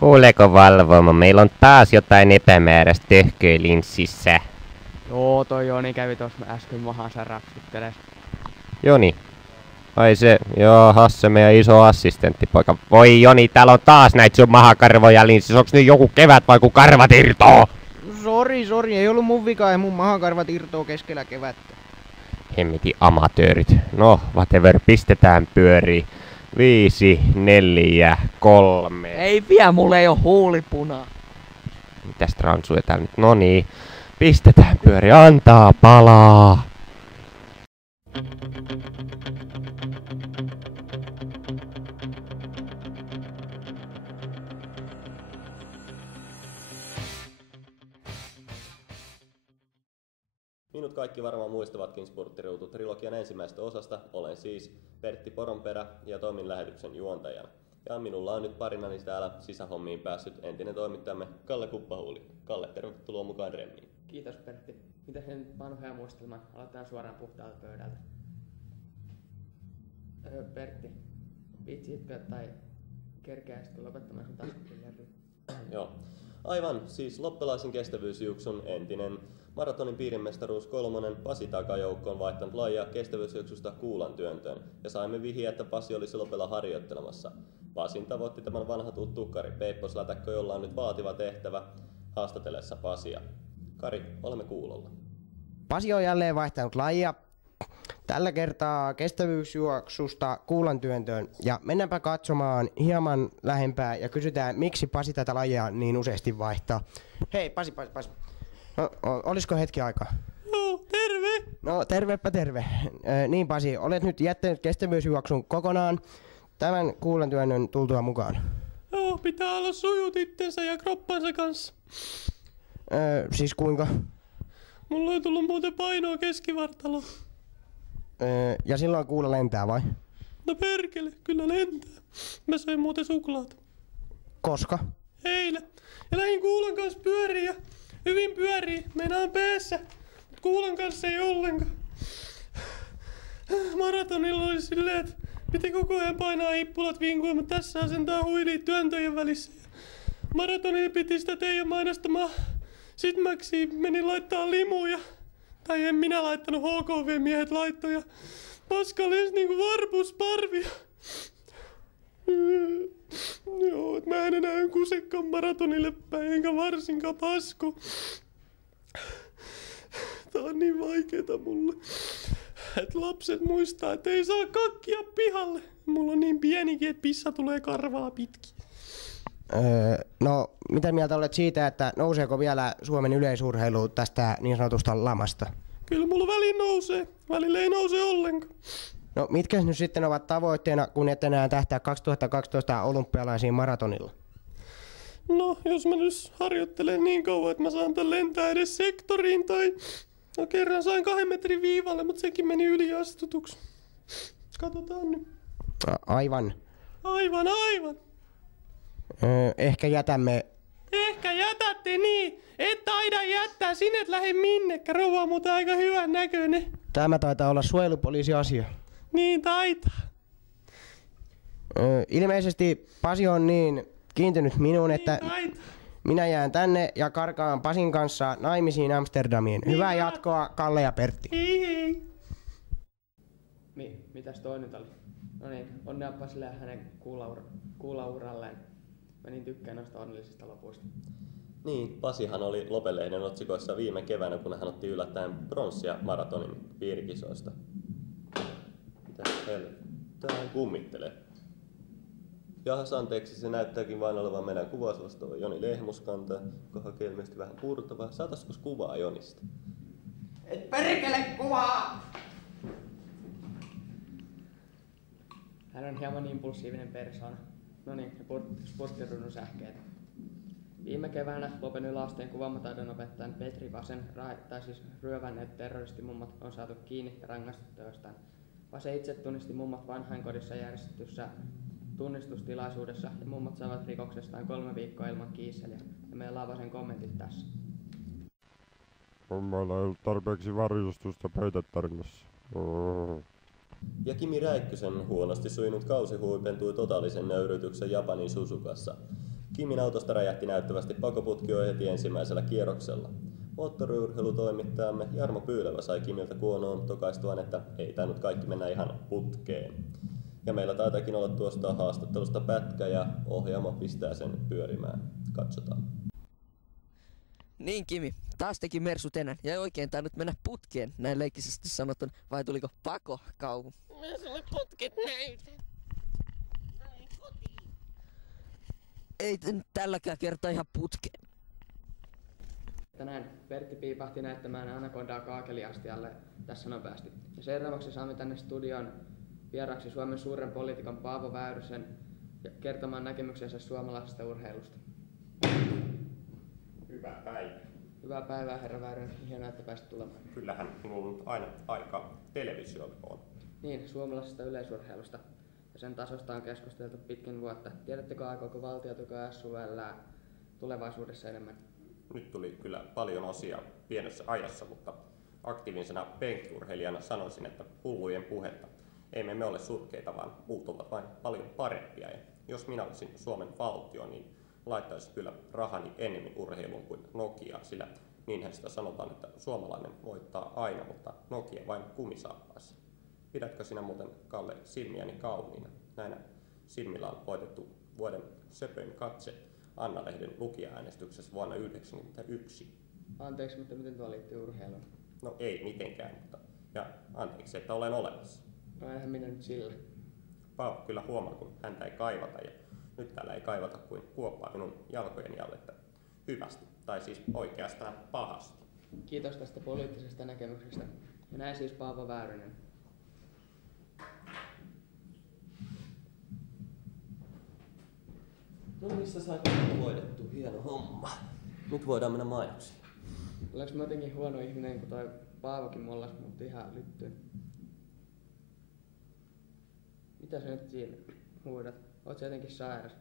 Kuuleeko valvoma, meillä on taas jotain epämääräistä töhköä linssissä. Joo, toi Joni kävi tossa äsken mahansa rapsutteles. Joni. Ai se, joo, Hasse, meidän iso assistenttipoika. Voi Joni, täällä on taas näitä sun mahakarvoja linssissä. Onks nyt joku kevät vai kun karvat irtoo? Sori, ei ollut mun vika ja mun mahakarvat irtoo keskellä kevättä. Hemmiti amatöörit. No, whatever, pistetään pyörii. 5, 4, 3. Ei vielä, mulle ei oo huulipunaa. Mitäs transuja täällä nyt? No niin. Pistetään pyöri, antaa palaa. Minut kaikki varmaan muistavatkin Sporttiruutu-trilogian ensimmäisestä osasta. Olen siis Pertti Poronperä ja toimin lähetyksen juontajana. Ja minulla on nyt parinani täällä sisähommiin päässyt entinen toimittajamme Kalle Kuppahuuli. Kalle, tervetuloa mukaan remmiin. Kiitos Pertti. Mitä sen vanhoja muistelman? Aloitetaan suoraan puhtaalta pöydältä. Pertti, viitsitkö tai kerkeäisitkö lopettamaan sun taskupillerin? Joo. Aivan, siis Loppelaisen kestävyysjuoksun entinen maratonin piirimestaruus 3. Pasi Takajoukko on vaihtanut lajia kestävyysjuoksusta kuulan työntöön ja saimme vihjeä, että Pasi olisi Lopella harjoittelemassa. Pasin tavoitti tämän vanha tuttu Kari Peippos-lätäkkö, jolla on nyt vaativa tehtävä haastatellessa Pasia. Kari, olemme kuulolla. Pasi on jälleen vaihtanut lajia. Tällä kertaa kestävyysjuoksusta kuulan työntöön. Ja mennäänpä katsomaan hieman lähempää ja kysytään, miksi Pasi tätä lajia niin useasti vaihtaa. Hei, Pasi. No, olisiko hetki aikaa? Joo, terve! No, tervepä terve. Niin Pasi, olet nyt jättänyt kestävyysjuoksun kokonaan tämän kuulan työnnön tultua mukaan. Joo, pitää olla sujut itsensä ja kroppansa kanssa. Siis kuinka? Mulla ei tullut muuten painoa keskivartaloon. Ja silloin kuulla lentää vai? No perkele, kyllä lentää. Mä söin muuten suklaata. Koska? Eilen. Ja lähdin kuulan kanssa pyöriin ja hyvin pyörii. Meinaan päässä. Mut kuulan kanssa ei ollenkaan. Maratonilla oli silleen, että piti koko ajan painaa hippulat vinkuun, mutta tässä on sentään huili työntöjen välissä. Maratonilla piti sitä teidän mainostamaa Sitmäksiä menin laittaa limuja. Tai en minä laittanut, HKV-miehet laittoja. Paska lensi niinku varpusparvia. Joo, et mä en enää kusekaan maratonille päin, enkä varsinkaan pasko. Tää on niin vaikeeta mulle. Et lapset muistaa, et ei saa kakkia pihalle. Mulla on niin pienikin, että pissa tulee karvaa pitkin. No, mitä mieltä olet siitä, että nouseeko vielä Suomen yleisurheilu tästä niin sanotusta lamasta? Kyllä mulla väliin nousee. Välillä ei nouse ollenkaan. No, mitkä nyt sitten ovat tavoitteena, kun et enää tähtää 2012 olympialaisiin maratonilla? No, jos mä nyt harjoittelen niin kauan, että mä saan tän lentää edes sektoriin tai... No kerran sain 2 metrin viivalle, mutta sekin meni yliastutuksi. Katsotaan nyt. Aivan. Aivan. Ehkä jätämme... Ehkä jätätte niin. Et taida jättää, sinne et lähde minnekään. Rouva on muuten aika hyvän näköinen. Tämä taitaa olla suojelupoliisiasia. Niin taitaa. Ilmeisesti Pasi on niin kiintynyt minuun, Niin että taitaa. minä jään tänne ja karkaan Pasin kanssa naimisiin Amsterdamiin. Niin Hyvää jatkoa, Kalle ja Pertti. Hei. Mitäs toi nyt oli? No niin, onnea Pasille ja hänen kuulauralleen. Mä niin tykkään noista onnellisista lopuista. Niin, Pasihan oli Lopen-lehden otsikoissa viime keväänä, kun hän otti yllättäen pronssia maratonin piirikisoista. Mitä tää kummittelee? Jahas, anteeksi, se näyttääkin vain olevan meidän kuvausvastaava Joni Lehmuskanta, joka hakee ilmeisesti vähän purtavaa. Saataskos kuvaa Jonista? Et perkele kuvaa! Hän on hieman impulsiivinen persoona. No niin, sporttiruudun sähkeet. Viime keväänä Lopen yläasteen kuvaamataidon opettajan Petri Vasen, ryövänneet terroristimummat on saatu kiinni ja rangaistettu teostaan. Vase itse tunnisti mummat vanhainkodissa järjestetyssä tunnistustilaisuudessa ja mummat saavat rikoksestaan 3 viikkoa ilman kiisseliä. Ja meillä on Vasen kommentit tässä. Meillä ei ollut tarpeeksi varjostusta pöytätarinassa. Ja Kimi Räikkösen huonosti sujunut kausi huipentui totaalisen nöyryytyksen Japanin Suzukassa. Kimin autosta räjähti näyttävästi pakoputki jo heti ensimmäisellä kierroksella. Moottoriurheilutoimittajamme Jarmo Pyylevä sai Kimiltä kuonoon tokaistuaan, että ei tainnut kaikki mennä ihan putkeen. Ja meillä taitaakin olla tuosta haastattelusta pätkä ja ohjaamo pistää sen pyörimään. Katsotaan. Niin Kimi, taas teki Mersu tänään ja ei oikein tainnut mennä putkeen, näin leikkisesti sanotun, vai tuliko pakokauhu? Mä sulle putket näytän. Ei tälläkään kertaa ihan putkeen. Tänään Pertti piipahti näyttämään Anacondaa kaakeliastialle tässä nopeasti. Ja seuraavaksi saamme tänne studioon vieraksi Suomen suuren poliitikon Paavo Väyrysen kertomaan näkemyksensä suomalaisesta urheilusta. Hyvää päivää. Hyvää päivää, herra Väyrynen. Hienoa, että pääsit tulemaan. Kyllähän minulla nyt aina aika televisiolle on. Niin, suomalaisesta yleisurheilusta. Ja sen tasosta on keskusteltu pitkin vuotta. Tiedättekö, aikooko valtio tukea SUL:ää tulevaisuudessa enemmän? Nyt tuli kyllä paljon osia pienessä ajassa, mutta aktiivisena penkkiurheilijana sanoisin, että hullujen puhetta. Emme me ole surkeita, vaan muut ovat vain paljon parempia. Ja jos minä olisin Suomen valtio, niin laittaisin kyllä rahani enemmän urheiluun kuin Nokia, sillä niinhän sitä sanotaan, että suomalainen voittaa aina, mutta Nokia vain kumisaappaassa. Pidätkö sinä muuten, Kalle, silmiäni kauniina? Näinä silmillä on voitettu vuoden söpön katse Anna-lehden lukija-äänestyksessä vuonna 1991. Anteeksi, mutta miten tuo liittyy urheiluun? No ei mitenkään, mutta ja anteeksi, että olen olemassa. No eihän minä nyt sillä. Paavo kyllä huomaa, kun häntä ei kaivata, ja nyt täällä ei kaivata kuin kuoppaa minun jalkojeni alle, että hyvästi, tai siis oikeastaan pahasti. Kiitos tästä poliittisesta näkemyksestä. Ja näin siis Paavo Väyrynen. No missä sai hoidettu? Hieno homma. Nyt voidaan mennä mainoksiin. Olenko mä jotenkin huono ihminen, kun toi Paavokin mollas mut ihan lyttyyn? Mitä sä nyt siinä huudat? Oot sä jotenkin sairas?